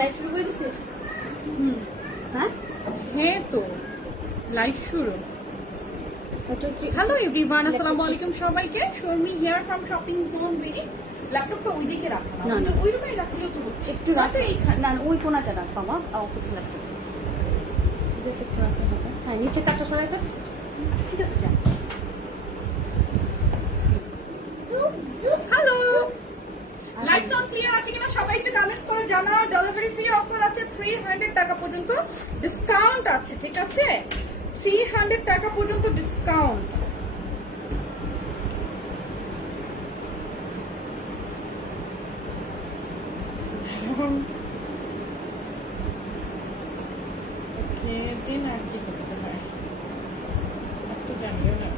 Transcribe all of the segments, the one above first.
Live শুরু করে দিছিস? হ্যাঁ তো লাইভ শুরু। হ্যালো এভরিওয়ান, আসসালামু আলাইকুম সবাইকে। Sharmi here from shopping zone BD. ল্যাপটপটা ওইদিকে রাখা না, ওই রুমে রাখলেও তো হচ্ছে। একটু রাতে এইখানে না, ওই কোনাটা রাখবো আমার অফিস ল্যাপটপ। জাস্ট একটু রাখতে হবে। হ্যাঁ, নিচে কাটটা সরাই ফেল। ঠিক আছে, যা। হ্যালো, লাইভ সাউন্ড ক্লিয়ার আছে কিনা সবাই একটু কমেন্টস করে জানাও। ডেলিভারি ফ্রি অফার আছে, 300 টাকা পর্যন্ত ডিসকাউন্ট আছে। ঠিক আছে, 300 টাকা পর্যন্ত ডিসকাউন্ট। দিন আর কি করতে হয় তো জানিও না।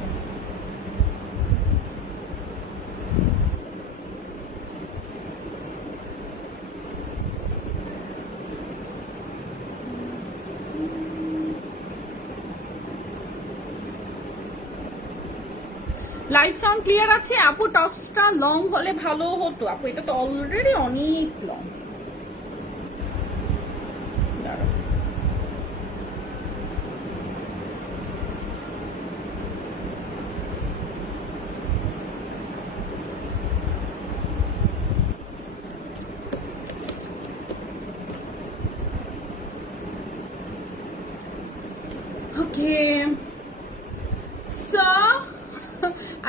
লাইভ সাউন্ড ক্লিয়ার আছে আপু? টক্সটা লং হলে ভালো হতো আপু, এটা তো অলরেডি অনেক লং। ওকে,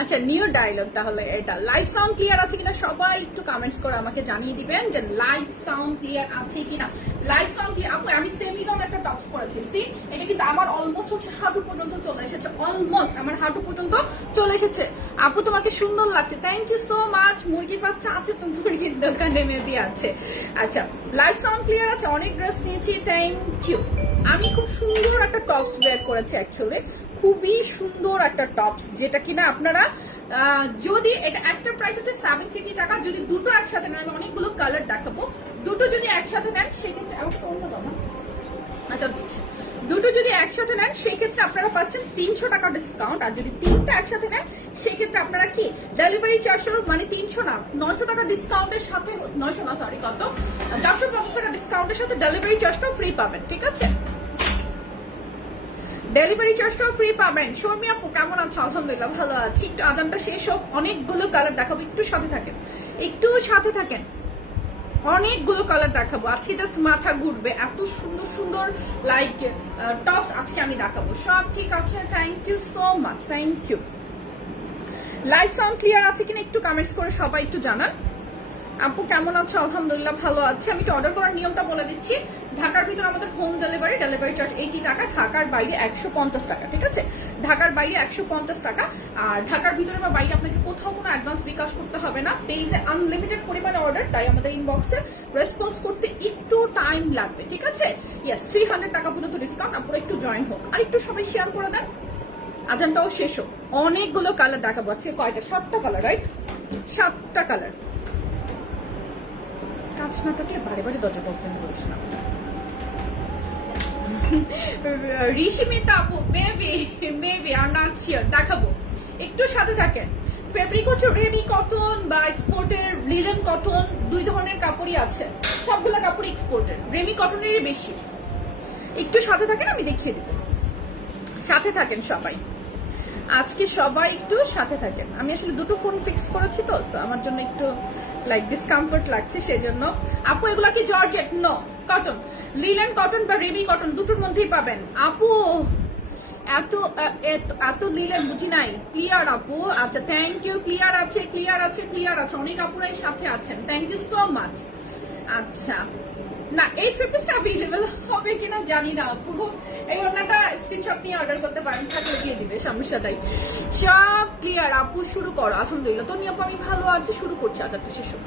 আচ্ছা নিউ ডায়লগ তাহলে এটা। লাইভ সাউন্ড ক্লিয়ার আছে কিনা সবাই একটু কমেন্টস করে আমাকে জানিয়ে দিবেন যে লাইভ সাউন্ড ক্লিয়ার আছে কিনা। লাইভ সাউন্ড ক্লিয়ার আপু। আমি সেমি লং একটা টপস পরেছি, এটা কিন্তু আমার অলমোস্ট হচ্ছে হাঁটু পর্যন্ত চলে এসেছে। অলমোস্ট আমার হাঁটু পর্যন্ত চলে এসেছে। আপু তোমাকে সুন্দর লাগছে, থ্যাংক ইউ সো মাচ। মুরগির বাচ্চা আছে তো? মুরগির দোকানে মেবি আছে। আচ্ছা, লাইভ সাউন্ড ক্লিয়ার আছে। অনেক ড্রেস নিয়েছি, থ্যাংক ইউ। আমি খুব সুন্দর একটা টপস বের করেছি, অ্যাকচুয়ালি খুবই সুন্দর একটা টপস, যেটা কিনা আপনারা যদি এটা একটা প্রাইস হচ্ছে 750 টাকা। যদি দুটো একসাথে নেন, আমি অনেকগুলো কালার দেখাবো, দুটো যদি একসাথে নেন সেক্ষেত্রে আচ্ছা দিচ্ছি, দুটো যদি একসাথে নেন সেক্ষেত্রে আপনারা পাচ্ছেন 300 টাকা ডিসকাউন্ট। আর যদি তিনটা একসাথে নেন সেক্ষেত্রে আপনারা কি ডেলিভারি 400 মানে 300 না 900 টাকা ডিসকাউন্টের সাথে, 900 না সরি কত 450 টাকা ডিসকাউন্টের সাথে ডেলিভারি চার্জটাও ফ্রি পাবেন। ঠিক আছে, ডেলিভারি চার্জটাও ফ্রি পাবেন। শর্মি আপু কেমন আছো? আলহামদুলিল্লাহ ভালো আছি। একটু আজানটা শেষ হোক, অনেকগুলো কালার দেখাবো, একটু সাথে থাকেন, একটু সাথে থাকেন। অনেকগুলো কালার দেখাবো আজকে, জাস্ট মাথা ঘুরবে, এত সুন্দর সুন্দর লাইক টপস আজকে আমি দেখাবো। সব ঠিক আছে, thank you so much, thank you. Live sound clear আছে কিনা একটু কমেন্টস করে সবাই একটু জানান। আপু কেমন আছো? আলহামদুলিল্লাহ ভালো আছি। আমি অর্ডার করার নিয়মটা বলে দিচ্ছি। ঢাকার ভিতরে আমাদের হোম ডেলিভারি, ডেলিভারি চার্জ 80 টাকা, ঢাকার বাইরে 150 টাকা। ঠিক আছে, ঢাকার বাইরে 150 টাকা। আর ঢাকার ভিতরে বা বাইরে আপনাকে কোথাও কোনো অ্যাডভান্স বিকাশ করতে হবে না। পেজে আনলিমিটেড পরিমাণে অর্ডার, তাই আমাদের ইনবক্সে রেসপন্স করতে একটু টাইম লাগবে। ঠিক আছে, ইয়েস 300 টাকা পর্যন্ত ডিসকাউন্ট। আপনারা একটু জয়েন হোক আর একটু সবাই শেয়ার করে দেন, আজানটাও শেষ হোক। অনেকগুলো কালার দেখাবো আজকে। কয়টা? 7টা কালার, রাইট? 7টা কালার। কাজ না থাকলে বারে বারে দরজাটা ওপেন করিস না। ঋষিমিতা আপু মেবি আর নট শিওর, দেখাবো, একটু সাথে থাকেন। ফেব্রিক হচ্ছে রেমি কটন বা এক্সপোর্টের লিলেন কটন, দুই ধরনের কাপড়ই আছে, সবগুলা কাপড় এক্সপোর্টের, রেমি কটনেরই বেশি। একটু সাথে থাকেন, আমি দেখিয়ে দেব। সাথে থাকেন সবাই, আজকে সবাই একটু সাথে থাকেন। আমি আসলে দুটো ফোন ফিক্স করেছি তো, আমার জন্য একটু লাইক ডিসকমফোর্ট লাগছে, সেজন্য। আপু এগুলা কি georgette? No, cotton, linen cotton বা রেমি কটন দুটোর মধ্যেই পাবেন। আপু এত এত লিলেন বুঝি নাই। ক্লিয়ার আপু? আচ্ছা থ্যাংক ইউ। ক্লিয়ার আছে, ক্লিয়ার আছে, ক্লিয়ার আছে। অনেক আপুরাই সাথে আছেন, থ্যাংক ইউ সো মাচ। আচ্ছা না, এই 3 পিসটা অ্যাভেলেবল হবে কিনা জানি না আপু। এই ওনাটা স্ক্রিনশট নিয়ে অর্ডার করতে পারেন, থাকলে দিয়ে দিবে, সমস্যাটাই। সব ক্লিয়ার আপু, শুরু করো। আলহামদুলিল্লাহ তো আপু আমি ভালো আছি, শুরু করছি। আজানটা শেষ হোক,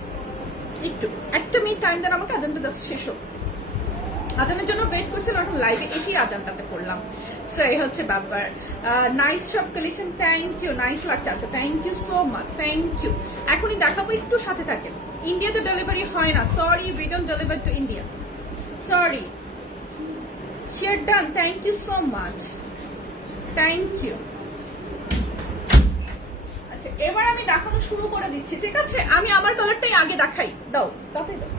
একটু একটা মিনিট টাইম দেন আমাকে, আজানটা জাস্ট শেষ হোক। আজানের জন্য ওয়েট করছিলাম, এখন লাইভে এসেই আজানটাতে করলাম। সো এই হচ্ছে ব্যাপার। নাইস সব কালেকশন, থ্যাংক ইউ, নাইস লাগছে। আচ্ছা thank you so much, thank you. এখনই দেখাবো, একটু সাথে থাকেন। ইন্ডিয়াতে ডেলিভারি হয় না, sorry, we don't deliver to India, sorry. Share done, thank you so much, thank you. আচ্ছা এবার আমি দেখানো শুরু করে দিচ্ছি। ঠিক আছে, আমি আমার কালারটাই আগে দেখাই, দাও তাতে দাও।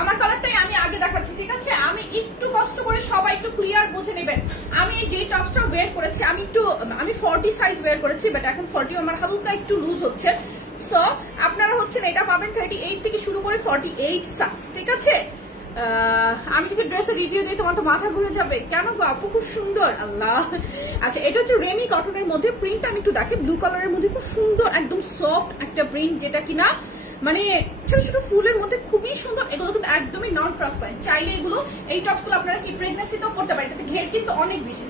আমার কালারটাই আমি আগে দেখাচ্ছি, ঠিক আছে? আমি একটু কষ্ট করে সবাই একটু ক্লিয়ার বুঝে নেবেন। আমি যে টপসটা ওয়্যার করেছি আমি 40 সাইজ ওয়্যার করেছি, বাট এখন 40 আমার হালকা একটু লুজ হচ্ছে। সো আপনারা হচ্ছেন এটা পাবেন 38 থেকে শুরু করে 48 সাইজ, ঠিক আছে? আমি যদি ড্রেসের রিভিউ দিই তোমার তো মাথা ঘুরে যাবে, কেন গো আপু খুব সুন্দর, আল্লাহ। আচ্ছা, এটা হচ্ছে রেমি কটনের মধ্যে, প্রিন্ট আমি একটু দেখি, ব্লু কালারের মধ্যে খুব সুন্দর একদম সফট একটা প্রিন্ট, যেটা কিনা মানে ছোট ছোট ফুলের মধ্যে খুবই সুন্দর। এগুলো কিন্তু একদমই নন ট্রান্সপারেন্ট, চাইলে এগুলো এই টপসগুলো আপনারা কি প্রেগন্যান্সিতেও পড়তে পারেন। এটাতে ঘের কিন্তু অনেক বেশি,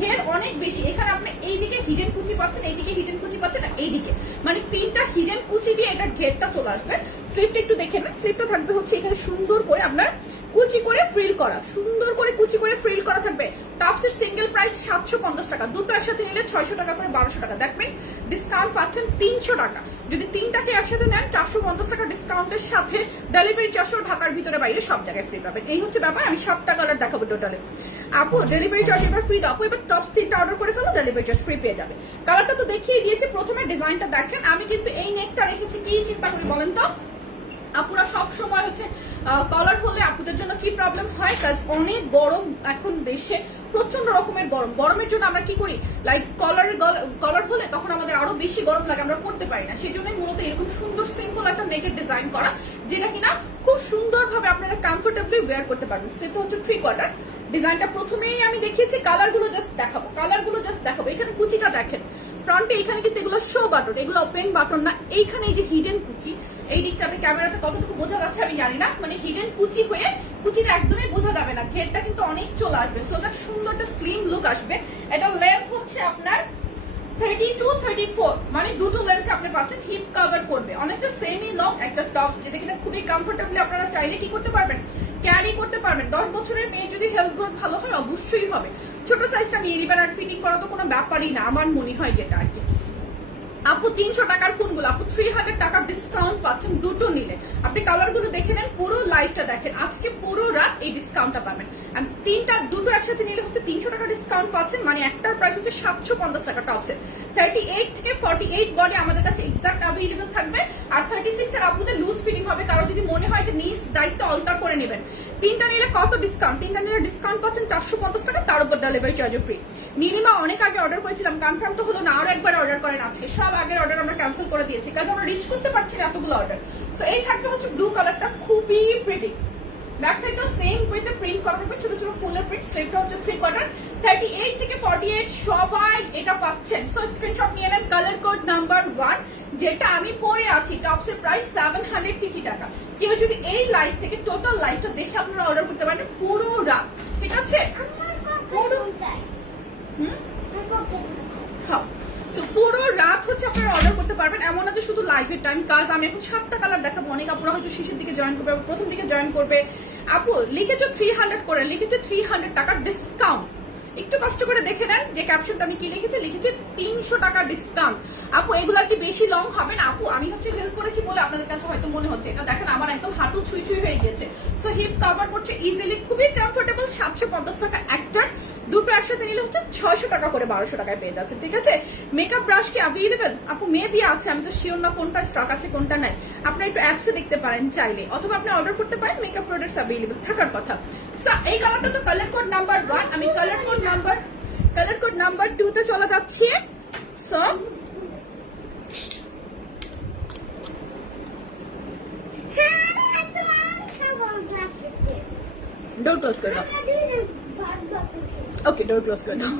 ঘের অনেক বেশি। এখানে আপনি এইদিকে হিডেন কুচি পাচ্ছেন, এইদিকে হিডেন কুচি পাচ্ছেন, আর এইদিকে মানে 3টা হিডেন কুচি দিয়ে এটার ঘেরটা চলে আসবে। স্লিপটা একটু দেখেন, স্লিপটা থাকবে হচ্ছে এখানে সুন্দর করে আপনার কুচি করে ফ্রিল করা, সুন্দর করে কুচি করে ফ্রিল করা থাকবে। টপসের সিঙ্গেল প্রাইস 750 টাকা, দুটো একসাথে নিলে 600 টাকা করে 1200 টাকা। দ্যাট মিনস ডিসকাউন্ট পাচ্ছেন 300 টাকা। যদি 3টাকে একসাথে নেন 450 টাকা ডিসকাউন্টের সাথে ডেলিভারি চার্জ ঢাকার ভিতরে বাইরে সব জায়গায় ফ্রি পাবেন। এই হচ্ছে ব্যাপার। আমি 7টা কালার দেখাবো টোটালে। আপু ডেলিভারি চার্জ এবার ফ্রি দাও, এবার টপস 3টা অর্ডার করে ফেলো, ডেলিভারি চার্জ ফ্রি পেয়ে যাবে। কালারটা তো দেখিয়ে দিয়েছে, প্রথমে ডিজাইনটা দেখেন। আমি কিন্তু এই নেকটা রেখেছি কি চিন্তা করে বলেন তো? আপুরা সব সময় হচ্ছে কলার হলে আপুদের জন্য কি প্রবলেম হয়, কাজ অনেক গরম এখন দেশে, প্রচন্ড রকমের গরম। গরমের জন্য আমরা কি করি, লাইক কলার হলে তখন আমাদের আরো বেশি গরম লাগে, আমরা পড়তে পারি না। সেই জন্যই মূলত এরকম সুন্দর সিম্পল একটা নেকের ডিজাইন করা, যেটা কিনা খুব সুন্দর ভাবে আপনারা কমফোর্টেবলি ওয়্যার করতে পারবেন। সেটা হচ্ছে 3/4 ডিজাইনটা প্রথমেই আমি দেখিয়েছি। কালারগুলো জাস্ট দেখাবো। এখানে কুচিটা দেখেন, ফ্রন্টে এখানে কিন্তু এগুলো শো বাটন, এগুলো ওপেন বাটন না। এইখানে এই যে হিডেন কুচি, এই দিকটাতে ক্যামেরাতে কতটুকু বোঝা যাচ্ছে আমি জানি না, মানে হিডেন কুচি হয়ে কুচিটা একদমই বোঝা যাবে না, ঘেরটা কিন্তু অনেক চলে আসবে। সো দ্যাট সুন্দর একটা স্লিম লুক আসবে। এটা লেন্থ হচ্ছে আপনার 32-34, মানে দুটো লেন্থ আপনি পাচ্ছেন। হিপ কভার করবে, অনেকটা সেমি লং একটা টপস, যেটা কিনা খুবই কমফোর্টেবলি আপনারা চাইলে কি করতে পারবেন, ক্যারি করতে পারবেন। 10 বছরের মেয়ে যদি হেলথ গ্রোথ ভালো হয় অবশ্যই হবে। ছোট সাইজটা নিয়ে নিবেন, আর ফিটিং করা তো কোনো ব্যাপারই না আমার মনে হয়, যেটা আর কি। আপু 300 টাকার কোনগুলো? আপু 300 টাকার ডিসকাউন্ট পাচ্ছেন দুটো নিলে। আপনি কালারগুলো দেখে নেন, পুরো লাইভটা দেখেন, আজকে পুরো রাত এই ডিসকাউন্টটা পাবেন। দুটো একসাথে নিলে হচ্ছে 300 টাকা ডিসকাউন্ট পাচ্ছেন, মানে একটার প্রাইস হচ্ছে 750 টাকা টপসের। 38 থেকে 48 বডি আমাদের কাছে এক্সাক্ট অ্যাভেলেবল থাকবে, আর 36 এর আপুদের লুজ ফিটিং হবে। কারো যদি মনে হয় যে নিজ দায়িত্ব অল্টার করে নেবেন, 3টা নিলে কত ডিসকাউন্ট? 3টা নিলে ডিসকাউন্ট পাচ্ছেন 450 টাকা, তার উপর ডেলিভারি চার্জ ফ্রি। নীলিমা অনেক আগে অর্ডার করেছিলাম, কনফার্ম তো হলো না, আরো একবার অর্ডার করেন আজকে। সব আগের অর্ডার আমরা ক্যান্সেল করে দিয়েছি, কারণ আমরা রিচ করতে পারছি না এতগুলো অর্ডার। সো এই থাকবে হচ্ছে ব্লু কালারটা, খুবই প্রিটি। ব্যাক সাইডটাও সেম উইথ প্রিন্ট করা থাকবে, ছোট ছোট ফুলের প্রিন্ট। স্লিভটা হচ্ছে 3/4। 38 থেকে 48 সবাই এটা পাচ্ছেন। সো স্ক্রিনশট নিয়ে নেন। কালার কোড নাম্বার 1, যেটা আমি পরে আছি, টপসের প্রাইস 750 টাকা। কেউ যদি এই লাইভ থেকে টোটাল লাইভটা দেখে আপনারা অর্ডার করতে পারেন পুরো রাত, ঠিক আছে? পুরো রাত হচ্ছে আপনারা অর্ডার করতে পারবেন, এমন না যে শুধু লাইভের টাইম। কাজ আমি এখন 7টা কালার দেখাবো, অনেক আপুরা হয়তো শেষের দিকে জয়েন করবে, প্রথম দিকে জয়েন করবে। আপু লিখেছো 300 করে, লিখেছে 300 টাকা ডিসকাউন্ট। একটু কষ্ট করে দেখে নেন যে ক্যাপশনটা আমি কি লিখেছি, 300 টাকা ডিসকাউন্ট। আপু এগুলো একটু বেশি লং হবে না আপু, আমি হচ্ছে হেল্প করেছি বলে আপনাদের কাছে হয়তো মনে হচ্ছে। এটা দেখেন আমার একদম হাঁটু ছুঁই ছুঁই হয়ে গেছে। সো হিপ কভার করছে ইজিলি, খুবই কমফোর্টেবল। 750 টাকা একটা, দুটো একসাথে নিলে হচ্ছে 600 টাকা করে 1200 টাকায় পেয়ে যাচ্ছে, ঠিক আছে? মেকআপ ব্রাশ কি অ্যাভেলেবেল? আপু মেবি আছে, আমি তো শিওর না কোনটা স্টক আছে কোনটা নাই। আপনারা একটু অ্যাপসে দেখতে পারেন চাইলে, অথবা আপনি অর্ডার করতে পারেন। মেকআপ প্রোডাক্টস অ্যাভেলেবেল থাকার কথা। সো এই কালারটা তো কালার কোড নাম্বার 1, আমি কালার কোড নাম্বার 2 তে চলে যাচ্ছি। সো ডোর ক্লোজ করে দাও। ওকে, ডোর ক্লোজ করে দাও।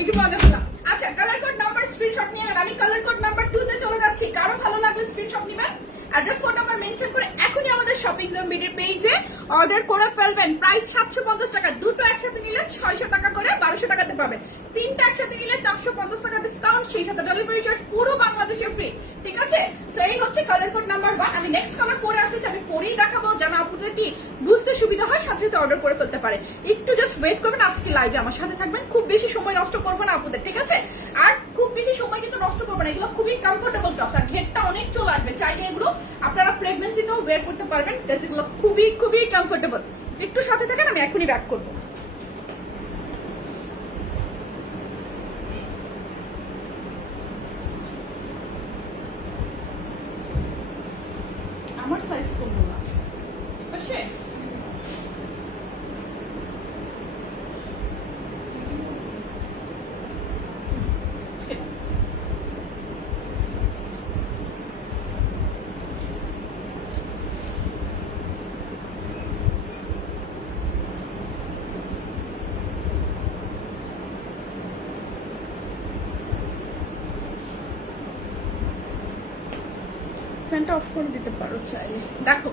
একটু মজা করলাম। আচ্ছা, কালার কোড নাম্বার স্ক্রিনশট নিয়ে নেন। আমি কালার কোড নাম্বার 2 তে চলে যাচ্ছি। কারো ভালো লাগলে স্ক্রিনশট নেবেন, অ্যাড্রেস ফোন নাম্বার মেনশন করে এখনই আমাদের শপিং জোন বিডির পেজে অর্ডার করে ফেলবেন। প্রাইস 750 টাকা, দুটো একসাথে নিলে 600 টাকা করে 1200 টাকাতে পাবেন। 3টা একসাথে নিলে 450 টাকা ডিসকাউন্ট, সেই সাথে ডেলিভারি চার্জ পুরো বাংলাদেশে ফ্রি, ঠিক আছে? সো এই হচ্ছে কালার কোড নাম্বার 1। আমি নেক্সট কালার পরে আসতেছি, আমি পরেই দেখাবো যেন আপনাদের কি বুঝতে সুবিধা হয়, সাথে সাথে অর্ডার করে ফেলতে পারে। একটু জাস্ট ওয়েট করবেন, আজকে লাইভে আমার সাথে থাকবেন। খুব বেশি সময় নষ্ট করবো না আপনাদের, ঠিক আছে? আর খুব বেশি সময় কিন্তু নষ্ট করবো না, এগুলো খুবই কমফোর্টেবল টপস, আর ঘেরটা অনেক চলে আসবে। চাইলে এগুলো আপনারা প্রেগন্যান্সিতেও ওয়্যার করতে পারবেন, এগুলো খুবই খুবই কমফোর্টেবল। একটু সাথে থাকেন, আমি এখনই ব্যাক করবো। আমার সাইজ কোনগুলো? হচ্ছে ফ্যানটা অফ করে দিতে পারো চাইলে। দেখো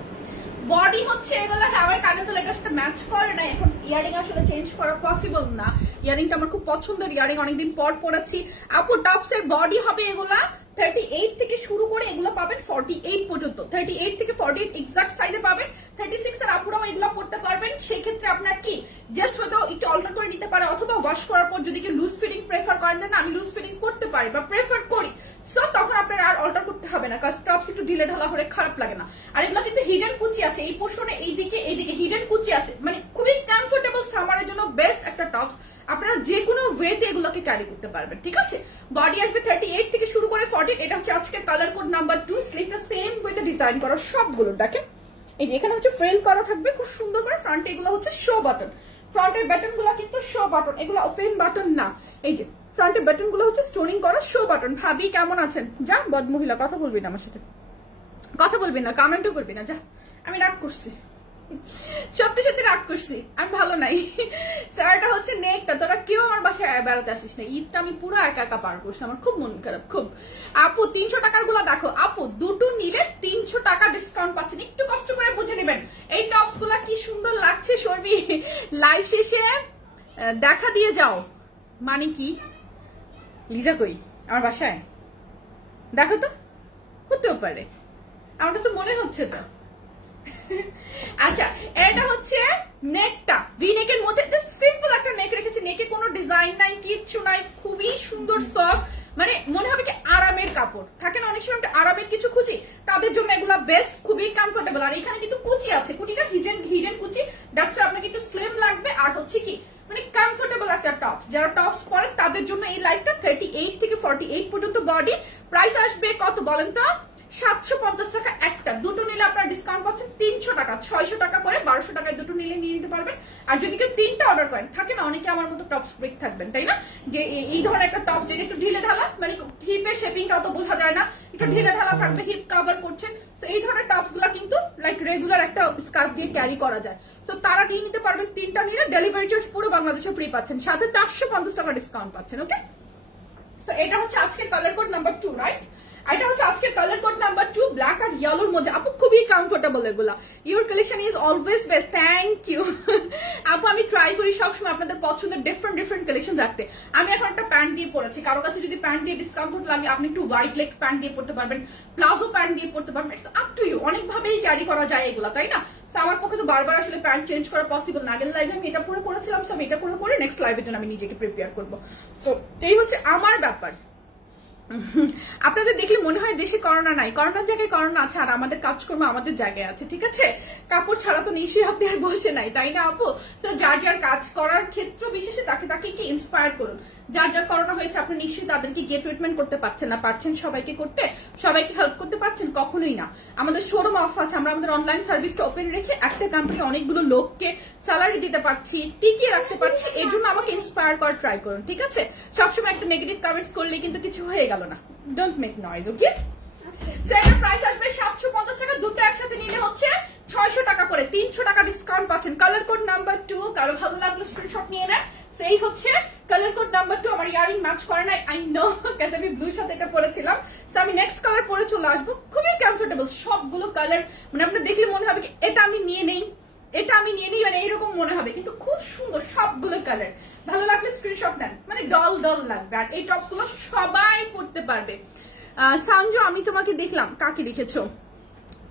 বডি হচ্ছে এগুলো আমার কানে তো এটার সাথে ম্যাচ করে না, এখন ইয়ারিং আসলে চেঞ্জ করা পসিবল না। ইয়ারিংটা আমার খুব পছন্দের ইয়ারিং, অনেকদিন পর পরেছি। আপু টপস এর বডি হবে এগুলা 38 থেকে শুরু করে এগুলো পাবেন 48 পর্যন্ত, 38 থেকে 48 এক্সাক্ট সাইজে পাবেন। 36 এর আপুরাও এগুলো পড়তে পারবেন। সেই ক্ষেত্রে আপনার কি জাস্ট হয়তো একটু অল্টার করে নিতে পারে, অথবা ওয়াশ করার পর যদি কেউ লুজ ফিটিং প্রেফার করেন যে না আমি লুজ ফিটিং করতে পারি বা প্রেফার করি, সো তখন আপনার আর অল্টার করতে হবে না, কারণ টপস একটু ঢিলে ঢালা হলে খারাপ লাগে না। আর এগুলো কিন্তু হিডেন কুচি আছে এই পোর্শনে, এইদিকে হিডেন কুচি আছে, মানে খুবই কমফোর্টেবল সামারের জন্য বেস্ট একটা টপস। আপনারা যে কোনো ওয়েতে এগুলোকে ক্যারি করতে পারবেন, ঠিক আছে। বডি আসবে 38 থেকে শুরু করে 40। এটা হচ্ছে আজকে কালার কোড নাম্বার 2। স্লিভটা সেম ওয়েতে ডিজাইন করা সবগুলো, দেখেন এই যে এখানে হচ্ছে ফ্রেল করা থাকবে খুব সুন্দর করে। ফ্রন্টে এগুলো হচ্ছে শো বাটন, ফ্রন্টের বাটন গুলো কিন্তু শো বাটন, এগুলো ওপেন বাটন না। এই যে ফ্রন্টের বাটন গুলো হচ্ছে স্টোনিং করা শো বাটন। ভাবি কেমন আছেন? যা বদমহিলা, কথা বলবি না আমার সাথে, কথা বলবি না, কমেন্টও করবি না, যা। আমি রাগ করছি, সত্যি সত্যি রাগ করছি, আমি ভালো নাই। স্যারটা হচ্ছে নেকটা, তোরা কেউ আমার বাসায় বেড়াতে আসিস না। ঈদটা আমি পুরো একা একা পার করছি, আমার খুব মন খারাপ খুব। আপু 300 টাকার গুলা দেখো, আপু দুটো নিলে 300 টাকা ডিসকাউন্ট পাচ্ছেন, একটু কষ্ট করে বুঝে নেবেন। এই টপস গুলা কি সুন্দর লাগছে শর্মি, লাইভ শেষে দেখা দিয়ে যাও। মানে কি লিজা কই আমার বাসায়? দেখো তো, হতেও পারে, আমার কাছে মনে হচ্ছে তো। আচ্ছা এটা হচ্ছে নেকটা, ভি নেকের মধ্যে সিম্পল একটা নেক রেখেছি, নেকে কোনো ডিজাইন নাই, কিচ্ছু নাই, খুবই সুন্দর সফট, মানে মনে হবে কি আরামের কাপড় থাকে না অনেক সময় আরামের কিছু খুঁজি, তাদের জন্য এগুলা বেস্ট, খুবই কমফোর্টেবল। আর এখানে কিন্তু কুচি আছে, কুচিটা হিডেন কুচি, দ্যাটস ওয়াই আপনাকে একটু স্লিম লাগবে। আর হচ্ছে কি মানে কমফোর্টেবল একটা টপস, যারা টপস পরেন তাদের জন্য এই লাইফটা 38 থেকে 48 পর্যন্ত বডি। প্রাইস আসবে কত বলেন তো? 750 টাকা একটা। দুটো নিলে আপনার ডিসকাউন্ট পাচ্ছেন 300 টাকা, 600 টাকা করে 1200 টাকায় দুটো নিলে নিয়ে নিতে পারবেন। আর যদি কেউ 3টা অর্ডার করেন, থাকে না অনেকে আমার মতো টপস ব্রেক থাকবেন, তাই না, যে এই ধরনের একটা টপ যেটা একটু ঢিলে ঢালা, মানে হিপের শেপিংটা অত বোঝা যায় না, একটু ঢিলে ঢালা থাকবে, হিপ কভার করছেন, তো এই ধরনের টপস গুলা কিন্তু লাইক রেগুলার একটা স্কার্ফ দিয়ে ক্যারি করা যায়। তো তারা নিয়ে নিতে পারবেন, 3টা নিলে ডেলিভারি চার্জ পুরো বাংলাদেশে ফ্রি পাচ্ছেন, সাথে 450 টাকা ডিসকাউন্ট পাচ্ছেন। ওকে, তো এটা হচ্ছে আজকের কালার কোড নাম্বার 2, রাইট? এটা হচ্ছে আজকের কালার কোড নাম্বার 2, ব্ল্যাক আর ইয়েলোর মধ্যে। আপু খুবই কমফোর্টেবল এগুলা, your collection is always best, thank you. আপু আমি ট্রাই করি সবসময় আপনাদের পছন্দের ডিফারেন্ট কালেকশন রাখতে। আমি এখন একটা প্যান্ট দিয়ে পরেছি, কারো কাছে যদি প্যান্ট দিয়ে ডিসকাউন্ট লাগে আপনি একটু ওয়াইড লেগ প্যান্ট দিয়ে পড়তে পারবেন, প্লাজো প্যান্ট দিয়ে পড়তে পারবেন, ইটস আপ টু ইউ, অনেকভাবেই ক্যারি করা যায় এগুলা, তাই না। আমার পক্ষে তো বারবার আসলে প্যান্ট চেঞ্জ করা পসিবল না। আগের লাইভে আমি এটা পরে করেছিলাম, সো আমি এটা করে নেক্সট লাইভের জন্য আমি নিজেকে প্রিপেয়ার করবো। সো এই হচ্ছে আমার ব্যাপার। আপনাদের দেখলে মনে হয় দেশে করোনা নাই, করোনার জায়গায় করোনা আছে, আর আমাদের কাজকর্ম আমাদের জায়গায় আছে, ঠিক আছে। কাপড় ছাড়া তো নিশ্চয়ই আপনি আর বসে নাই, তাই না আপু? তো যার যার কাজ করার ক্ষেত্র বিশেষে তাকে কি ইন্সপায়ার করুন। যার যার করোনা হয়েছে আপনি নিশ্চয়ই তাদেরকে গিয়ে ট্রিটমেন্ট করতে পারছেন না, পারছেন সবাইকে করতে, সবাইকে হেল্প করতে পারছেন? কখনোই না। আমাদের শোরুম অফ আছে, আমরা আমাদের অনলাইন সার্ভিসটা ওপেন রেখে একটা কোম্পানি অনেকগুলো লোককে স্যালারি দিতে পারছি, টিকিয়ে রাখতে পারছি, এই জন্য আমাকে ইন্সপায়ার করার ট্রাই করুন, ঠিক আছে। সবসময় একটা নেগেটিভ কমেন্টস করলে কিন্তু কিছু হয়ে গেল না, ডোন্ট মেক নয়েজ, ওকে। সেটার প্রাইস আসবে 750 টাকা, দুটো একসাথে নিলে হচ্ছে 600 টাকা করে, 300 টাকা ডিসকাউন্ট পাচ্ছেন। কালার কোড নাম্বার 2, কারো ভালো লাগলো স্ক্রিনশট নিয়ে নেন। সেই হচ্ছে কালার কোড নাম্বার 2। আমার ইয়ারিং ম্যাচ করে নাই, আই নো, কাজ আমি ব্লুর সাথে এটা পরেছিলাম, সো আমি নেক্সট কালার পরে চলে আসবো। খুবই কমফোর্টেবল সবগুলো কালার, মানে আপনি দেখলে মনে হবে কি এটা আমি নিয়ে নেই, এটা আমি নিয়ে নিই, মানে এইরকম মনে হবে, কিন্তু খুব সুন্দর সবগুলো কালার। ভালো লাগলে স্ক্রিনশট নেন, মানে ডল লাগবে। আর এই টপস গুলো সবাই পড়তে পারবে। সানজু আমি তোমাকে দেখলাম, কাকে লিখেছো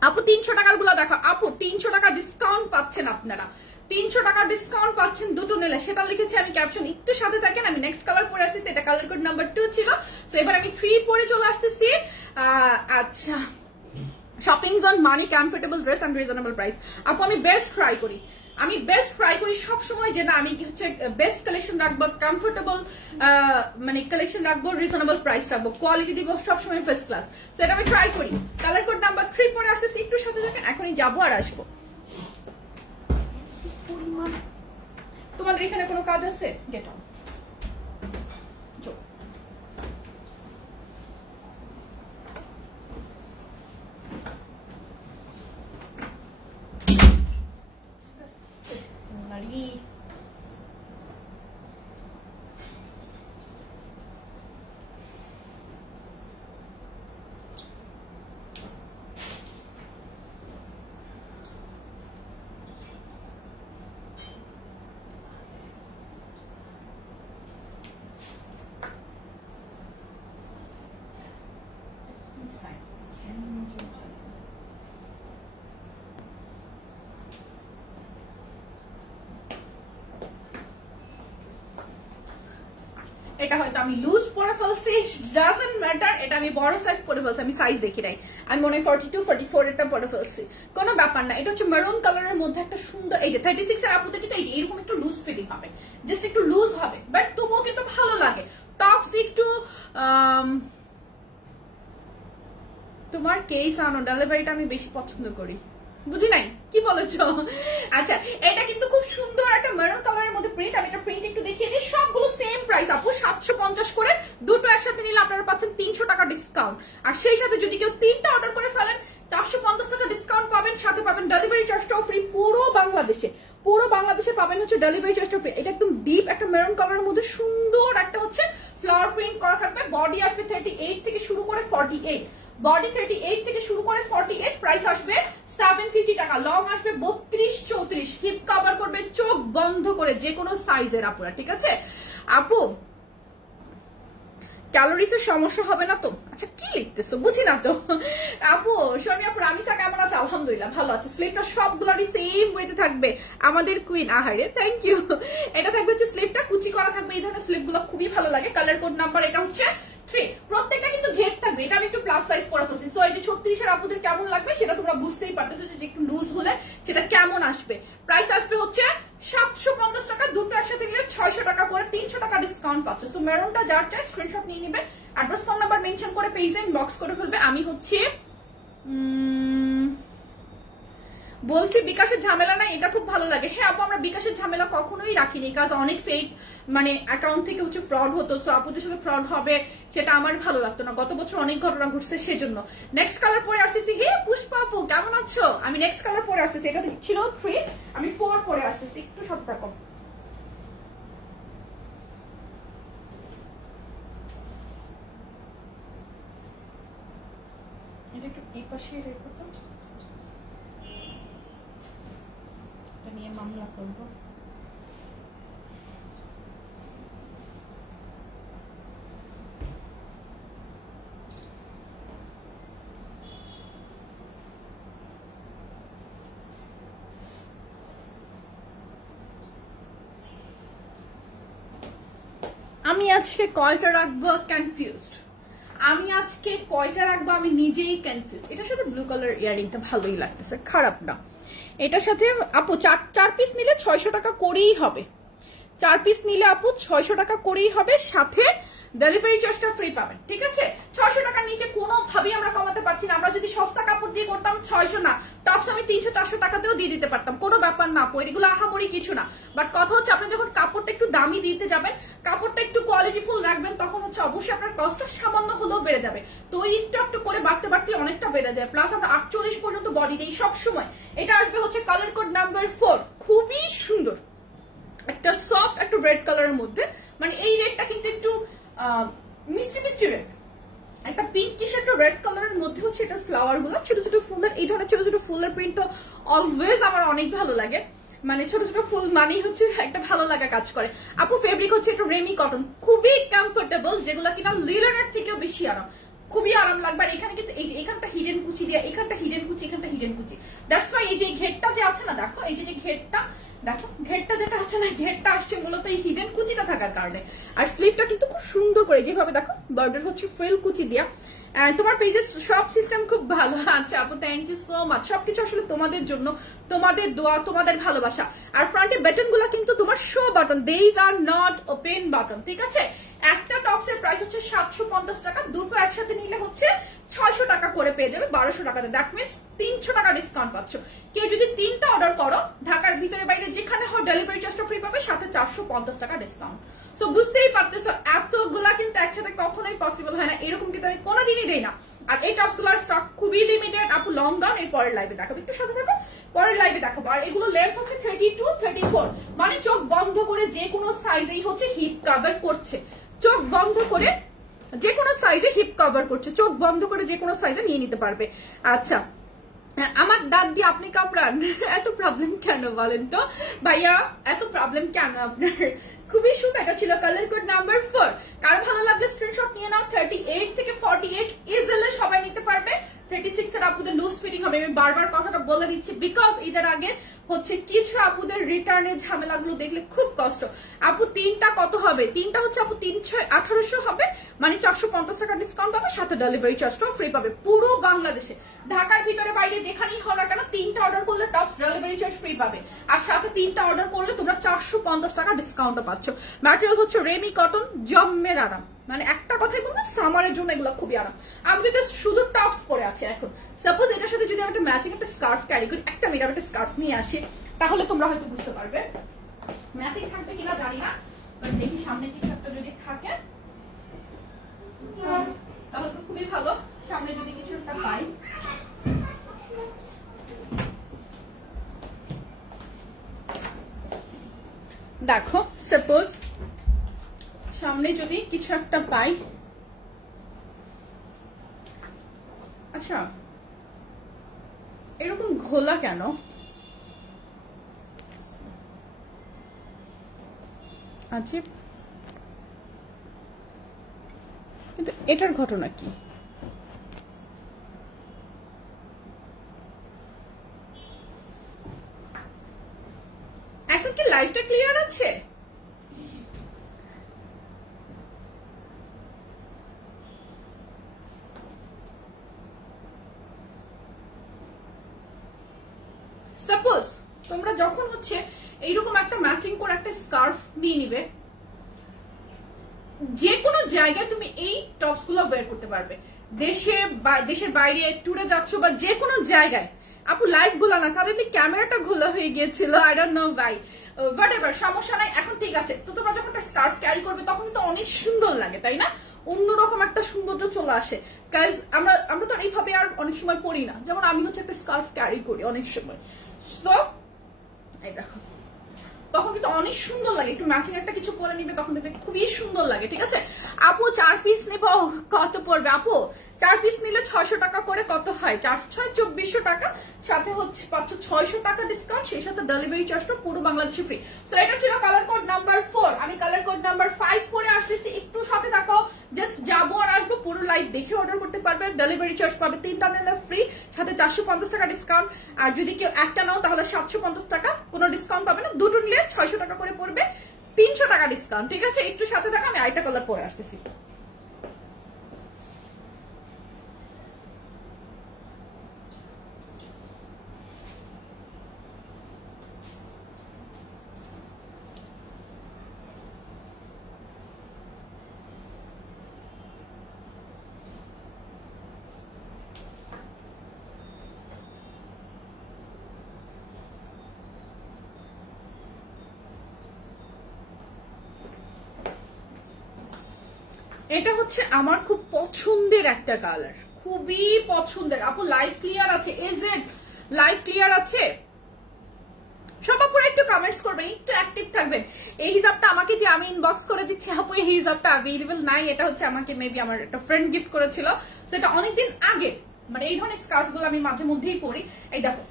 আপু? 300 টাকার গুলো দেখো আপু, 300 টাকা ডিসকাউন্ট পাচ্ছেন আপনারা, 300 টাকা ডিসকাউন্ট পাচ্ছেন দুটো নিলে, সেটা লিখেছি আমি ক্যাপশন, একটু সাথে থাকেন। আমি নেক্সট কালার পরে আসতেছি, এটা কালার কোড নাম্বার 2 ছিল, তো এবার আমি 3 পরে চলে আসতেছি। আচ্ছা, shopping zone money comfortable dress and reasonable price. আপু আমি বেস্ট ট্রাই করি, সবসময় যে না আমি হচ্ছে বেস্ট কালেকশন রাখবো, কমফোর্টেবল মানে কালেকশন রাখবো, রিজনেবল প্রাইস রাখবো, কোয়ালিটি দিব সবসময় ফার্স্ট ক্লাস, সেটা আমি ট্রাই করি। কালার কোড নাম্বার 3 পরে আসতেছি, একটু সাথে থাকেন, এখনই যাবো আর আসবো। তোমাদের এখানে কোনো কাজ আছে? Get out. এটা হয়তো আমি লুজ পরে ফেলছি, ডাজন্ট ম্যাটার, এটা আমি বড় সাইজ পরে ফেলছি, আমি সাইজ দেখি নাই, আমি মনে হয় 42 44 এটা পরে ফেলছি, কোনো ব্যাপার না। এটা হচ্ছে মেরুন কালারের মধ্যে একটা সুন্দর, এই যে 36 এর আপুদের কিন্তু এই যে এরকম একটু লুজ ফিটিং হবে, জাস্ট একটু লুজ হবে, বাট তবুও কিন্তু ভালো লাগে। টপস একটু তোমার কেস আনো, ডেলিভারিটা আমি বেশি পছন্দ করি, বুঝি নাই কি বলেছো? আচ্ছা, এটা কিন্তু খুব সুন্দর একটা মেরুন কালারের মধ্যে প্রিন্ট, আমি একটা প্রিন্ট একটু দেখিয়ে দিই। সবগুলো সেম প্রাইস আপু, 750 করে, দুটো একসাথে নিলে আপনারা পাচ্ছেন 300 টাকা ডিসকাউন্ট, আর সেই সাথে যদি কেউ 3টা অর্ডার করে ফেলেন 450 টাকা ডিসকাউন্ট পাবেন, সাথে পাবেন ডেলিভারি চার্জটাও ফ্রি পুরো বাংলাদেশে। পুরো বাংলাদেশে পাবেন হচ্ছে ডেলিভারি চার্জটা ফ্রি। এটা একদম ডিপ একটা মেরুন কালারের মধ্যে সুন্দর একটা হচ্ছে ফ্লাওয়ার প্রিন্ট করা থাকবে। বডি আসবে 38 থেকে শুরু করে 48, বডি 38 থেকে শুরু করে 48, প্রাইস আসবে 750 টাকা। লং আসবে 32 34, হিপ কভার করবে চোখ বন্ধ করে, যে কোনো সাইজের আপুরা, ঠিক আছে? আপু ক্যালোরিসের সমস্যা হবে না তো? আচ্ছা কি লিখতেছো বুঝি না তো। আপু শোনি আপু, রামিসা কেমন আছে? আলহামদুলিল্লাহ ভালো আছে। স্লিপটা সবগুলোরই সেম ওয়েতে থাকবে, আমাদের কুইন। আহারে থ্যাংক ইউ। এটা থাকবে হচ্ছে স্লিপটা কুচি করা থাকবে, এই ধরনের স্লিপগুলো খুবই ভালো লাগে। কালার কোড নাম্বার এটা হচ্ছে 3, প্রত্যেকটা কিন্তু ঘের থাকবে। এটা আমি একটু প্লাস সাইজ পরে ফেলছি, সো এই যে 36 এর আপুদের কেমন লাগবে সেটা তোমরা বুঝতেই পারতেছো যে একটু লুজ হলে সেটা কেমন আসবে। প্রাইস আসবে হচ্ছে 750 টাকা, দুটো একসাথে নিলে 600 টাকা করে, 300 টাকা ডিসকাউন্ট পাচ্ছ। সো মেরুনটা যার চাই স্ক্রিনশট নিয়ে নিবে, অ্যাড্রেস ফোন নাম্বার মেনশন করে পেজে ইনবক্স করে ফেলবে। আমি হচ্ছে বলছি বিকাশের ঝামেলা নাই, এটা খুব ভালো লাগে। হ্যাঁ আপু, আমরা বিকাশের ঝামেলা কখনোই রাখিনি, কাজ অনেক ফেক মানে অ্যাকাউন্ট থেকে হচ্ছে ফ্রড হতো, সো আপুদের সাথে ফ্রড হবে সেটা আমার ভালো লাগতো না। গত বছর অনেক ঘটনা ঘটছে সেজন্য। নেক্সট কালার পরে আসতেছি। হে পুষ্পা আপু কেমন আছো? আমি নেক্সট কালার পরে আসতেছি, এটা ছিল 3, আমি 4 পরে আসতেছি, একটু সাথে থাকো। এটা একটু এই পাশে রেখো তো, এটা নিয়ে মামলা করবো। আমি আজকে কয়টা রাখবো কনফিউজড, আমি আজকে কয়টা রাখবো আমি নিজেই কনফিউজ। এটার সাথে ব্লু কালার ইয়ারিংটা ভালোই লাগতেছে, খারাপ না। এটার সাথে আপু 4 পিস নিলে 600 টাকা করেই হবে, 4 পিস নিলে আপু 600 টাকা করেই হবে, সাথে ডেলিভারি চার্জটা ফ্রি পাবেন, ঠিক আছে? 600 টাকার নিচে কোনোভাবেই আমরা কমাতে পারছি না। আমরা যদি সস্তা কাপড় দিয়ে করতাম 600 না, টপস আমি 300 400 টাকাতেও দিয়ে দিতে পারতাম, কোনো ব্যাপার না আপু, এগুলো আহামরি কিছু না। বাট কথা হচ্ছে আপনি যখন কাপড়টা একটু দামি দিতে যাবেন, কাপড়টা একটু কোয়ালিটিফুল রাখবেন, তখন হচ্ছে অবশ্যই আপনার কস্টটা সামান্য হলেও বেড়ে যাবে। তো একটু একটু করে বাড়তে বাড়তে অনেকটা বেড়ে যায়। প্লাস আমরা 48 পর্যন্ত বডি দিই সবসময়। এটা আসবে হচ্ছে কালার কোড নাম্বার 4, খুবই সুন্দর একটা সফট একটা রেড কালারের মধ্যে, মানে এই রেডটা কিন্তু একটু মিষ্টি মিষ্টি রেড, একটা পিঙ্কিশ একটা রেড কালারের মধ্যে হচ্ছে এটা ফ্লাওয়ার গুলো, ছোট ছোট ফুলের, এই ধরনের ছোট ছোট ফুলের প্রিন্ট অলওয়েজ আমার অনেক ভালো লাগে। মানে ছোট ছোট ফুল মানেই হচ্ছে একটা ভালো লাগা কাজ করে। আপু ফেব্রিক হচ্ছে একটা রেমি কটন, খুবই কমফোর্টেবল, যেগুলো কিনা লিলেনের থেকেও বেশি আরাম, খুবই আরাম লাগবে। আর এখানে কিন্তু এই যে এখানটা হিডেন কুচি দিয়ে, এখানটা হিডেন কুচি, এখানটা হিডেন কুচি, দ্যাটস ওয়াই এই যে ঘেরটা যে আছে না, দেখো এই যে ঘেরটা, দেখো ঘেরটা যেটা আছে না, ঘেরটা আসছে মূলত এই হিডেন কুচিটা থাকার কারণে। আর স্লিভটা কিন্তু খুব সুন্দর করে যেভাবে দেখো বর্ডার হচ্ছে ফ্রিল কুচি দিয়া। তোমার পেজের সব সিস্টেম খুব ভালো। আচ্ছা আপু থ্যাংক ইউ সো মাচ, সবকিছু আসলে তোমাদের জন্য, তোমাদের দোয়া, তোমাদের ভালোবাসা। আর ফ্রন্টে বাটন গুলা কিন্তু তোমার show button, these are not open button, ঠিক আছে? একটা টপসের প্রাইস হচ্ছে 750 টাকা, দুটো একসাথে নিলে হচ্ছে 600 টাকা করে পেয়ে যাবে 1200 টাকাতে। দ্যাট মিনস 300 টাকা ডিসকাউন্ট পাচ্ছ। কেউ যদি 3টা অর্ডার করো, ঢাকার ভিতরে বাইরে যেখানে হয় ডেলিভারি চার্জটা ফ্রি পাবে, সাথে 450 টাকা ডিসকাউন্ট। সো বুঝতেই পারতেছো এতগুলা কিন্তু একসাথে কখনোই পসিবল হয় না, এরকম কিন্তু আমি কোনোদিনই দেই না। আর এই টপসগুলোর স্টক খুবই লিমিটেড আপু। লং গাউন এর পরের লাইভে দেখাবো, একটু সাথে থাকো, পরের লাইভে দেখাবো। আর এগুলো লেন্থ হচ্ছে 32, 34, মানে চোখ বন্ধ করে যে কোনো সাইজেই হচ্ছে হিপ কভার করছে। চোখ বন্ধ করে যে কোনো সাইজে হিপ কভার করছে, চোখ বন্ধ করে যে কোনো সাইজে নিয়ে নিতে পারবে। আচ্ছা, আমার দাঁত দিয়ে আপনি কামড়ান, এত প্রবলেম কেন বলেন তো ভাইয়া, এত প্রবলেম কেন আপনার? খুবই সুন্দর, এটা ছিল কালার কোড নাম্বার 4। কারো ভালো লাগলে স্ক্রিনশট নিয়ে নাও। 38 থেকে 48 ইজিলি সবাই নিতে পারবে। 36 এর আপুদের লুজ ফিটিং হবে, আমি বারবার কথাটা বলে দিচ্ছি, বিকজ ঈদের আগে হচ্ছে কিছু আপুদের রিটার্নের ঝামেলাগুলো দেখলে খুব কষ্ট। আপু 3টা কত হবে? 3টা হচ্ছে আপু 1800 হবে, মানে 450 টাকা ডিসকাউন্ট পাবে, সাথে ডেলিভারি চার্জটাও ফ্রি পাবে পুরো বাংলাদেশে। ঢাকার ভিতরে বাইরে যেখানেই হলো না কেন 3টা অর্ডার করলে টপস ডেলিভারি চার্জ ফ্রি পাবে, আর সাথে 3টা অর্ডার করলে তোমরা 450 টাকা ডিসকাউন্টও পাচ্ছ। ম্যাটেরিয়াল হচ্ছে রেমি কটন, জম্মের আরাম, মানে একটা কথাই বলবো সামারের জন্য এগুলো খুবই আরাম। আমি তো জাস্ট শুধু টপস পরে আছি এখন, সাপোজ এটার সাথে যদি আমি একটা ম্যাচিং একটা স্কার্ফ ক্যারি করি, একটা মেকআপ একটা স্কার্ফ নিয়ে আসি, তাহলে তোমরা হয়তো বুঝতে পারবে। ম্যাচিং থাকবে কিনা জানি না, দেখি সামনে কিছু একটা যদি থাকে তাহলে তো খুবই ভালো। সামনে যদি কিছু একটা পাই, দেখো সাপোজ সামনে যদি কিছু একটা পাই। আচ্ছা, এরকম ঘোলা কেন? আজীব, কিন্তু এটার ঘটনা কি? এখন কি লাইভটা ক্লিয়ার আছে? সাপোজ তোমরা যখন হচ্ছে এইরকম একটা ম্যাচিং করে একটা স্কার্ফ নিয়ে নিবে, যে কোনো জায়গায় তুমি এই টপস গুলো বের করতে পারবে। দেশের বাইরে ট্যুরে যাচ্ছ বা যে কোনো জায়গায়। আপু লাইভ গুলো না, সাডেনলি ক্যামেরাটা ঘোলা হয়ে গিয়েছিল, আই ডোন্ট নো ভাই, হোয়াটএভার, সমস্যা নাই, এখন ঠিক আছে। তো তোমরা যখন একটা স্কার্ফ ক্যারি করবে তখন তো অনেক সুন্দর লাগে, তাই না? অন্যরকম একটা সৌন্দর্য চলে আসে। গাইজ আমরা তো এইভাবে আর অনেক সময় পরি না, যেমন আমি হচ্ছে একটা স্কার্ফ ক্যারি করি অনেক সময়, তো এই দেখো তখন কিন্তু অনেক সুন্দর লাগে। একটু ম্যাচিং একটা কিছু পরে নিবে, তখন দেখবে খুবই সুন্দর লাগে। ঠিক আছে আপু, 4 পিস নেব, কত পড়বে আপু? 4 পিস নিলে 600 টাকা করে, কত হয় 4 6 2400 টাকা, সাথে হচ্ছে পাচ্ছ 600 টাকা ডিসকাউন্ট, সেই সাথে ডেলিভারি চার্জটা পুরো বাংলাদেশে ফ্রি। সো এটা ছিল কালার কোড নাম্বার 4। আমি কালার কোড নাম্বার 5 পরে আসতেছি, একটু সাথে থাকো। জাস্ট যাবো আর আসবো, পুরো লাইভ দেখে অর্ডার করতে পারবে, ডেলিভারি চার্জ পাবে 3টা নিলে ফ্রি, সাথে 450 টাকা ডিসকাউন্ট। আর যদি কেউ একটা নাও তাহলে 750 টাকা, কোনো ডিসকাউন্ট পাবে না। দুটো নিলে 600 টাকা করে পড়বে, 300 টাকা ডিসকাউন্ট। ঠিক আছে, একটু সাথে থাকো, আমি আরেকটা কালার পরে আসতেছি। এটা হচ্ছে আমার খুব পছন্দের একটা কালার, খুবই পছন্দের। আপু লাইভ ক্লিয়ার আছে? এজেড লাইভ ক্লিয়ার আছে? সব আপুরা একটু কমেন্টস করবেন, একটু অ্যাক্টিভ থাকবেন। এই হিসাবটা আমাকে দিয়ে আমি ইনবক্স করে দিচ্ছি, আপু এই হিসাবটা অ্যাভেলেবল নাই। এটা হচ্ছে আমাকে মেবি আমার একটা ফ্রেন্ড গিফট করেছিল, সেটা অনেকদিন আগে। মানে এই ধরনের স্কার্ফ গুলো আমি মাঝে মধ্যেই পরি। এই দেখো,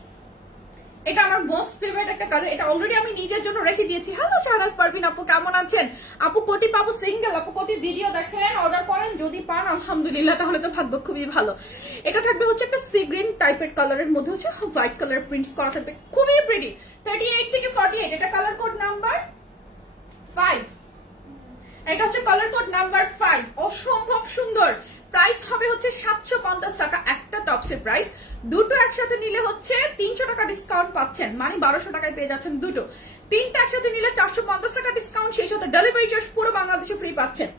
এটা আমার মোস্ট ফেভারিট একটা কালার, এটা অলরেডি আমি নিজের জন্য রেখে দিয়েছি। হ্যালো শাহনাজ পারভিন আপু, কেমন আছেন? আপু কোটি পাবো সিঙ্গেল, আপু কোটির ভিডিও দেখেন, অর্ডার করেন, যদি পান আলহামদুলিল্লাহ, তাহলে তো ভাগ্য খুবই ভালো। এটা থাকবে হচ্ছে একটা সি গ্রিন টাইপের কালারের মধ্যে হচ্ছে হোয়াইট কালার প্রিন্টস করা থাকবে, খুবই প্রিটি। 38 থেকে 48, এটা কালার কোড নাম্বার 5। এটা হচ্ছে কালার কোড নাম্বার 5, অসম্ভব সুন্দর। প্রাইস হবে হচ্ছে 750 টাকা একটা টপসের প্রাইস। দুটো একসাথে নিলে হচ্ছে 300 টাকা ডিসকাউন্ট পাচ্ছেন, মানে 1200 টাকায় পেয়ে যাচ্ছেন দুটো। 3টা একসাথে নিলে 450 টাকা ডিসকাউন্ট, সেই সাথে ডেলিভারি চার্জ পুরো বাংলাদেশে ফ্রি পাচ্ছেন।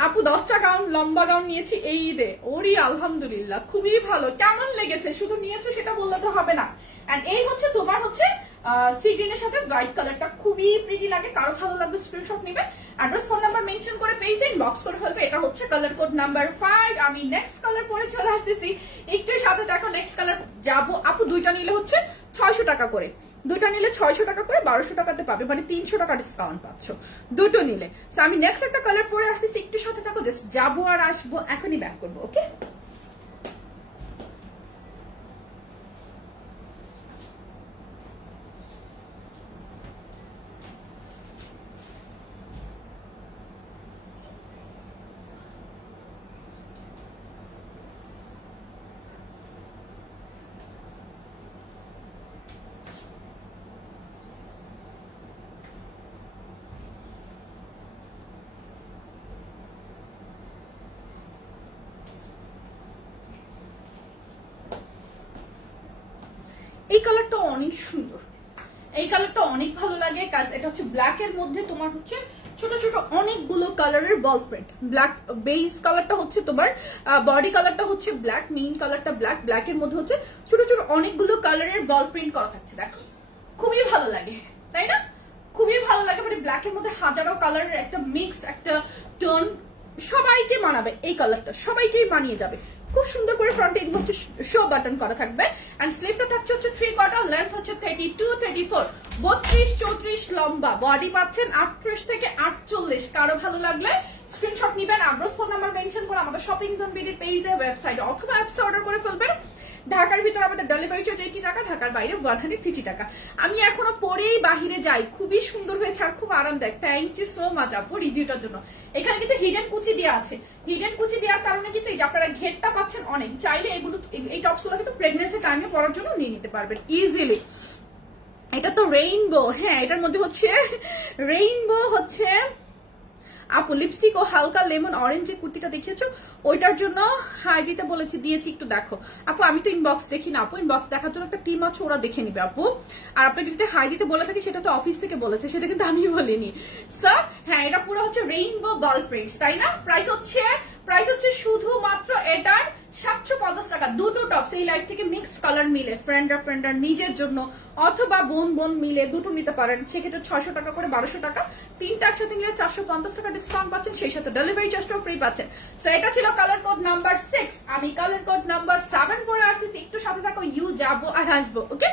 আপু 10টা গাউন, লম্বা গাউন নিয়েছি এই ঈদে। ওরে আলহামদুলিল্লাহ, খুবই ভালো। কেমন লেগেছে শুধু নিয়েছো সেটা বললে তো হবে না। এন্ড এই হচ্ছে তোমার হচ্ছে সি গ্রিনের সাথে হোয়াইট কালারটা, খুবই প্রিটি লাগে। কারো ভালো লাগবে স্ক্রিনশট নিবে, অ্যাড্রেস ফোন নাম্বার মেনশন করে পেজে ইনবক্স করে ফেলবে। এটা হচ্ছে কালার কোড নাম্বার 5। আমি নেক্সট কালার পরে চলে আসতেছি, একটু সাথে দেখো নেক্সট কালার যাবো। আপু দুইটা নিলে হচ্ছে 600 টাকা করে, দুটো নিলে 600 টাকা করে 1200 টাকাতে পাবে, মানে 300 টাকা ডিসকাউন্ট পাচ্ছ দুটো নিলে। সো আমি নেক্সট একটা কালার পরে আসতেছি, একটু সাথে থাকো, জাস্ট যাবো আর আসবো, এখনই ব্যাক করবো। ওকে, এই কালারটা অনেক সুন্দর, এই কালারটা অনেক ভালো লাগে। কাজ এটা হচ্ছে ব্ল্যাক এর মধ্যে তোমার হচ্ছে ছোট ছোট অনেকগুলো কালারের বল প্রিন্ট। ব্ল্যাক বেস কালারটা হচ্ছে তোমার, বডি কালারটা হচ্ছে ব্ল্যাক, মেইন কালারটা ব্ল্যাক, ব্ল্যাক এর মধ্যে হচ্ছে ছোট ছোট অনেকগুলো কালারের বল প্রিন্ট করা থাকছে। দেখো খুবই ভালো লাগে, তাই না? খুবই ভালো লাগে, মানে ব্ল্যাক এর মধ্যে হাজারো কালারের একটা মিক্স, একটা টোন, সবাইকে মানাবে এই কালারটা, সবাইকেই মানিয়ে যাবে। খুব সুন্দর করে ফ্রন্টে এগুলো হচ্ছে শো বাটন করা থাকবে, এন্ড স্লিভটা থাকছে হচ্ছে 3/4, লেন্থ হচ্ছে 32, 34, 32, 34 লম্বা, বডি পাচ্ছেন 38 থেকে 48। কারো ভালো লাগলে স্ক্রিনশট নিবেন, অ্যাড্রেস ফোন নাম্বার মেনশন করে আমাদের শপিং জোন বিডি পেজে, ওয়েবসাইটে অথবা অ্যাপসে অর্ডার করে ফেলবেন। ঢাকার ভিতরে আমাদের ডেলিভারি চার্জ 80 টাকা, ঢাকার বাইরে 150 টাকা। আমি এখনো পরেই বাহিরে যাই, খুবই সুন্দর হয়েছে আর খুব আরামদায়ক। থ্যাংক ইউ সো মাচ আপু রিভিউটার জন্য। এখানে কিন্তু হিডেন কুচি দেওয়া আছে, হিডেন কুচি দেওয়ার কারণে কিন্তু এই যে আপনারা ঘেরটা পাচ্ছেন অনেক, চাইলে এগুলো এই টপস গুলো কিন্তু প্রেগনেন্সি টাইমে পরার জন্য নিয়ে নিতে পারবেন ইজিলি। এটা তো রেইনবো, হ্যাঁ এটার মধ্যে হচ্ছে রেইনবো হচ্ছে আপু লিপস্টিক ও হালকা লেমন অরেঞ্জ যে কুর্তিটা দেখিয়েছো ওইটার জন্য হাই দিতে বলেছি, দিয়েছি, একটু দেখো আপু। আমি তো ইনবক্স দেখি না আপু, ইনবক্স দেখার জন্য একটা টিম আছে, ওরা দেখে নিবে আপু। আর আপনাকে যদি হাই দিতে বলে থাকি সেটা তো অফিস থেকে বলেছে, সেটা কিন্তু আমি বলিনি স্যার। হ্যাঁ এটা পুরো হচ্ছে রেইনবো বল প্রিন্টস, তাই না? প্রাইস হচ্ছে শুধুমাত্র এটার 750 টাকা। দুটো টপস এই লাইট থেকে মিক্সড কালার মিলে ফ্রেন্ডার নিজের জন্য অথবা বোন মিলে দুটো নিতে পারেন, সেক্ষেত্রে 600 টাকা করে 1200 টাকা, তিনটা একসাথে নিলে 450 টাকা ডিসকাউন্ট পাচ্ছেন, সেই সাথে ডেলিভারি চার্জটাও ফ্রি পাচ্ছেন। সো এটা ছিল কালার কোড নাম্বার 6। আমি কালার কোড নাম্বার 7 পরে আসতেছি, একটু সাথে থাকো, ইউ যাবো আর আসবো। ওকে,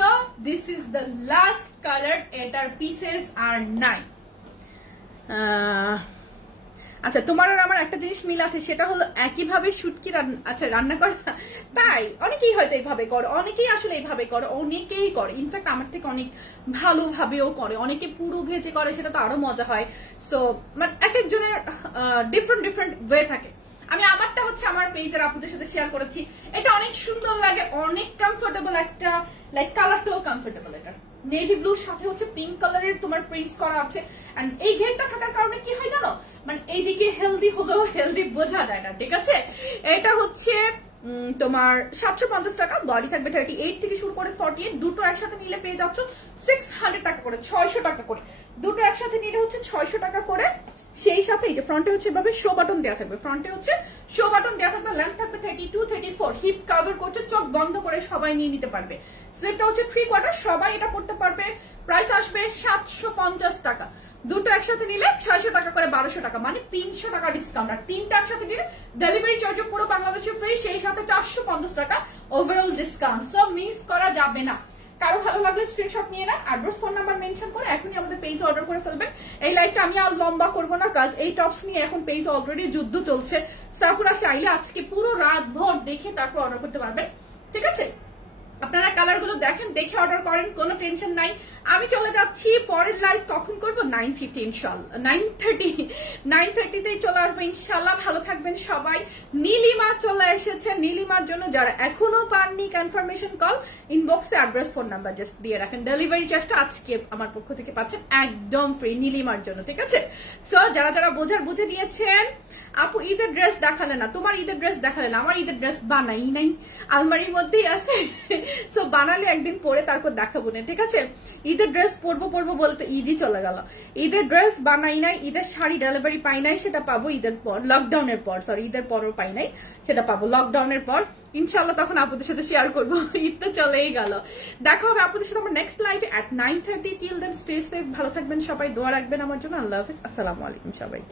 so this is the last color, এটার পিসেস আর নাই। আচ্ছা তোমার আর আমার একটা জিনিস মিল আছে, সেটা হলো একইভাবে শুটকি রান্না করা। তাই অনেকেই হয়তো এইভাবে করে, অনেকেই আসলে এইভাবে করে, অনেকেই করে, ইনফ্যাক্ট আমার থেকে অনেক ভালোভাবেও করে, অনেকে পুরো ভেজে করে, সেটা তো আরো মজা হয়। সো মানে এক একজনের ডিফারেন্ট ওয়ে থাকে। আমি আমারটা হচ্ছে আমার পেজের আপুদের সাথে শেয়ার করেছি, এটা অনেক সুন্দর লাগে, অনেক কমফোর্টেবল একটা, লাইক কালারটাও কমফোর্টেবল। এটা নেভি ব্লুর সাথে হচ্ছে পিঙ্ক কালারের তোমার প্রিন্টস করা আছে, এন্ড এই ঘেরটা থাকার কারণে কি হয় জানো, মানে এইদিকে হেলদি হলেও হেলদি বোঝা যায় না, ঠিক আছে? এটা হচ্ছে তোমার 750 টাকা, বডি থাকবে 38 থেকে শুরু করে 48, দুটো একসাথে নিলে পেয়ে যাচ্ছ 600 টাকা করে, 600 টাকা করে। দুটো একসাথে নিলে হচ্ছে 600 টাকা করে। সেই সাথে এই যে ফ্রন্টে হচ্ছে এভাবে শো বাটন দেওয়া থাকবে, ফ্রন্টে হচ্ছে শো বাটন দেওয়া থাকবে, লেন্থ থাকবে 32, 34, হিপ কভার করছে, চোখ বন্ধ করে সবাই নিয়ে নিতে পারবে। স্লিভটা হচ্ছে 3/4, সবাই এটা পড়তে পারবে। প্রাইস আসবে 750 টাকা। দুটো একসাথে নিলে 600 টাকা করে, 1200 টাকা, মানে 300 টাকা ডিসকাউন্ট। আর তিনটা একসাথে নিলে ডেলিভারি চার্জ পুরো বাংলাদেশে ফ্রি, সেই সাথে 450 টাকা ওভারঅল ডিসকাউন্ট। সব মিস করা যাবে না। কারো ভালো লাগলে স্ক্রিনশট নিয়ে না, অ্যাড্রেস ফোন নাম্বার মেনশন করে এখনই আমাদের পেজ অর্ডার করে ফেলবেন। এই লাইভটা আমি আর লম্বা করবো না, কাজ এই টপস নিয়ে এখন পেজ অলরেডি যুদ্ধ চলছে। তারপর চাইলে আজকে পুরো রাত ভর দেখে তারপর অর্ডার করতে পারবেন, ঠিক আছে? আপনারা কালার গুলো দেখেন, দেখে অর্ডার করেন, কোনো টেনশন নাই। আমি চলে যাচ্ছি পরের লাইভ কখন করবো, 9:50 ইনশাল্লাহ, 9:30তেই চলে আসবো ইনশাল্লাহ। ভালো থাকবেন সবাই। নীলিমা চলে এসেছে, নীলিমার জন্য যারা এখনো পাননি কনফার্মেশন কল, ইনবক্সে অ্যাড্রেস ফোন নাম্বার জাস্ট দিয়ে রাখেন। ডেলিভারি চার্জটা আজকে আমার পক্ষ থেকে পাচ্ছেন একদম ফ্রি নীলিমার জন্য, ঠিক আছে? সো যারা যারা বুঝে নিয়েছেন, আপু ঈদের ড্রেস দেখালে না, তোমার ঈদের ড্রেস দেখালে না, আমার ঈদের ড্রেস বানাই নাই, আলমারির মধ্যেই আছে। সো বানালে একদিন পরে তারপর দেখাবো না, ঠিক আছে? ঈদের ড্রেস পরবো বলতে ঈদই চলে গেল। ঈদের ড্রেস বানাই নাই, ঈদের শাড়ি ডেলিভারি পাই নাই, সেটা পাবো ঈদের পর, লকডাউনের পর, সরি ঈদের পরও পাই নাই, সেটা পাবো লকডাউনের পর ইনশাল্লাহ। তখন আপুদের সাথে শেয়ার করবো। ঈদ তো চলেই গেল। দেখা হবে আপুদের সাথে আমার নেক্সট লাইভে at 9:30। Till then stay safe, ভালো থাকবেন সবাই, দোয়া রাখবেন আমার জন্য। আল্লাহ হাফিজ, আসসালামু আলাইকুম সবাই।